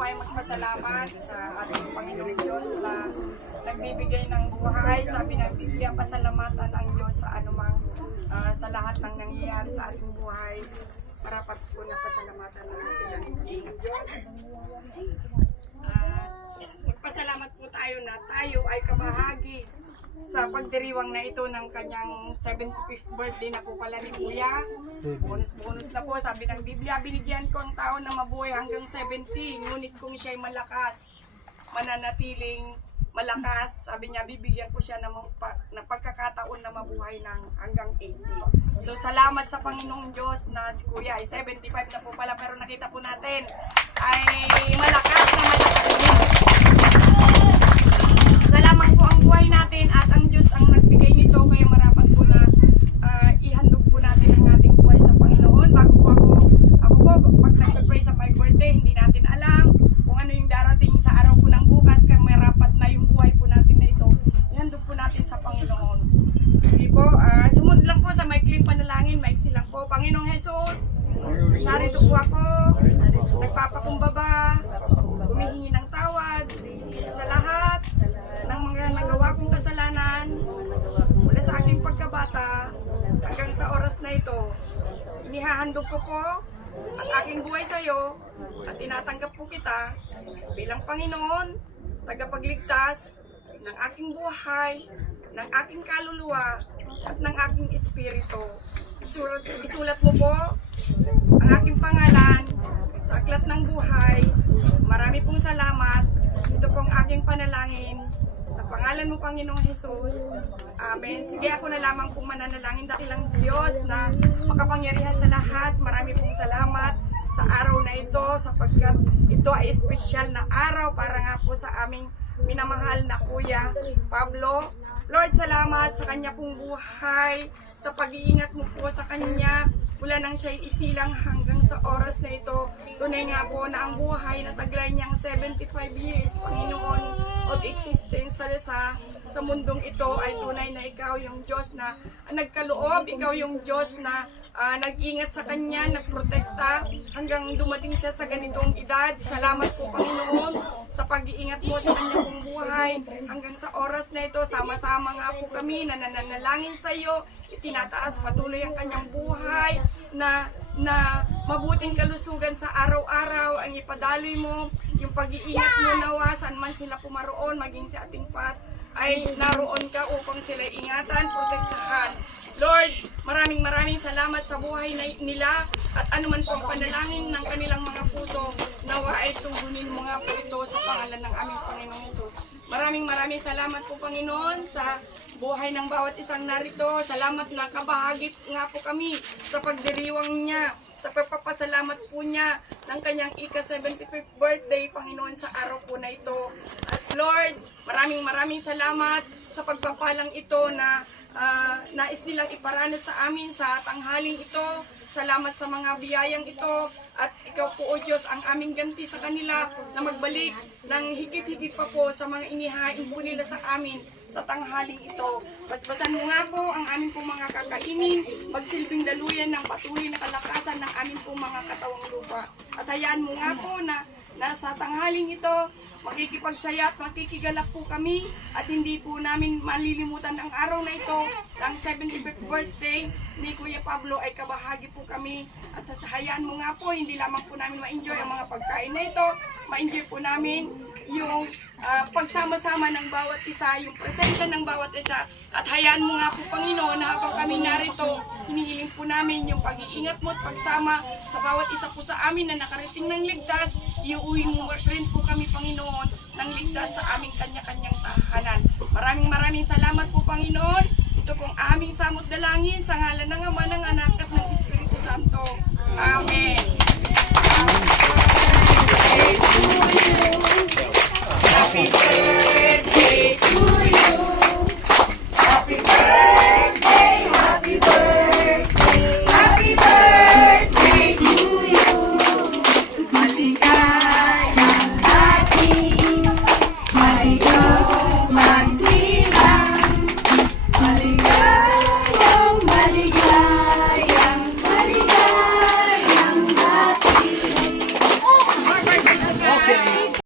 po ay magpasalamat sa ating Panginoong Diyos na nagbibigay ng buhay. Sabi ng Biblia, pasalamatan ang Diyos sa anumang sa lahat ng nangyayari sa ating buhay. Marapat po na pasalamatan natin ang Diyos. Magpasalamat po tayo na tayo ay kabahagi sa pagdiriwang na ito ng kanyang 75th birthday na po pala ni Kuya. Bonus na po, sabi ng Biblia, binigyan ko ang tao na mabuhay hanggang 70, ngunit kung siya'y malakas, mananatiling malakas, sabi niya, bibigyan ko siya ng pagkakataon na mabuhay ng hanggang 80. So salamat sa Panginoong Diyos na si Kuya ay 75 na po pala, pero nakita po natin ay malakas na malakas din. Salamat po ang buhay natin at ang Diyos ang nagbigay nito, kaya marapat po na ihandog po natin ang ating buhay sa Panginoon. Bago po ako po, pag nagpe-pray sa my birthday, hindi natin alam kung ano yung darating sa araw po ng bukas, kaya marapat na yung buhay po natin na ito, ihandog po natin sa Panginoon. Sige po, sumunod lang po sa maikling panalangin, maiksi lang po. Panginoong Jesus, narito po ako, nagpapakumbaba, humihingi ng tawad sa lahat ng mga nagawa kong kasalanan mula sa aking pagkabata hanggang sa oras na ito. Inihahandog ko po ang aking buhay sa iyo at tinatanggap po kita bilang Panginoon, tagapagligtas ng aking buhay, ng aking kaluluwa at ng aking espiritu. Isulat mo po ang aking pangalan sa aklat ng buhay. Marami pong salamat. Ito pong aking panalangin sa pangalan mo, Panginoong Jesus. Amen. Sige, ako na lamang pong mananalangin dakilang Diyos na makapangyarihan sa lahat. Marami pong salamat sa araw na ito sapagkat ito ay espesyal na araw para nga po sa aming minamahal na Kuya Pablo. Lord, salamat sa kanya pong buhay, sa pag-iingat mo po sa kanya mula nang siya'y isilang hanggang sa oras na ito. Tunay nga po na ang buhay na taglay niyang 75 years, Panginoon, of existence sa mundong ito ay tunay na ikaw yung Diyos na nagkaloob, ikaw yung Diyos na nag-ingat sa kanya, nagprotekta hanggang dumating siya sa ganitong edad. Salamat po, Panginoon, sa pag-iingat mo sa kanyang pong buhay hanggang sa oras na ito. Sama-sama nga po kami na nananalangin sa iyo, itinataas patuloy ang kanyang buhay na mabuting kalusugan sa araw-araw ang ipadaloy mo, yung pag-iingat mo nawa saan man sila pumaroon, maging si ating Pat ay naroon ka upang sila ingatan, protektahan. Lord, maraming salamat sa buhay nila at anuman pong panalangin ng kanilang mga puso, nawa ay tugunin mo nga po ito sa pangalan ng aming Panginoong Jesus. Maraming salamat po, Panginoon, sa buhay ng bawat isang narito. Salamat na kabahagi nga po kami sa pagdiriwang niya, sa pagpapasalamat po niya ng kanyang ika-75th birthday, Panginoon, sa araw po na ito. At Lord, maraming salamat sa pagpapalang ito na nais nilang iparanas sa amin sa tanghaling ito. Salamat sa mga biyayang ito at ikaw po, O Diyos, ang aming ganti sa kanila na magbalik ng higit-higit pa po sa mga inihain po nila sa amin sa tanghaling ito. Basbasan mo nga po ang aming pong mga kakainin, magsilbing daluyan ng patuloy na kalakasan ng aming pong mga katawang lupa. At hayaan mo nga po na sa tanghaling ito, makikipagsaya at makikigalak po kami at hindi po namin malilimutan ang araw na ito, ang 75th birthday ni Kuya Pablo ay kabahagi po kami at hayaan mo nga po, hindi lamang po namin ma-enjoy ang mga pagkain na ito, ma-enjoy po namin yung pagsama-sama ng bawat isa, yung presensya ng bawat isa at hayaan mo nga po, Panginoon, na habang kami narito, hinihiling po namin yung pag-iingat mo at pagsama sa bawat isa po sa amin na nakarating ng ligtas. Iuuwi mo rin po kami, Panginoon, ng ligtas sa aming kanya-kanyang tahanan. Maraming salamat po, Panginoon. Ito pong aming samot dalangin sa ngalan ng Ama, ng Anak at ng Espiritu Santo. Amen.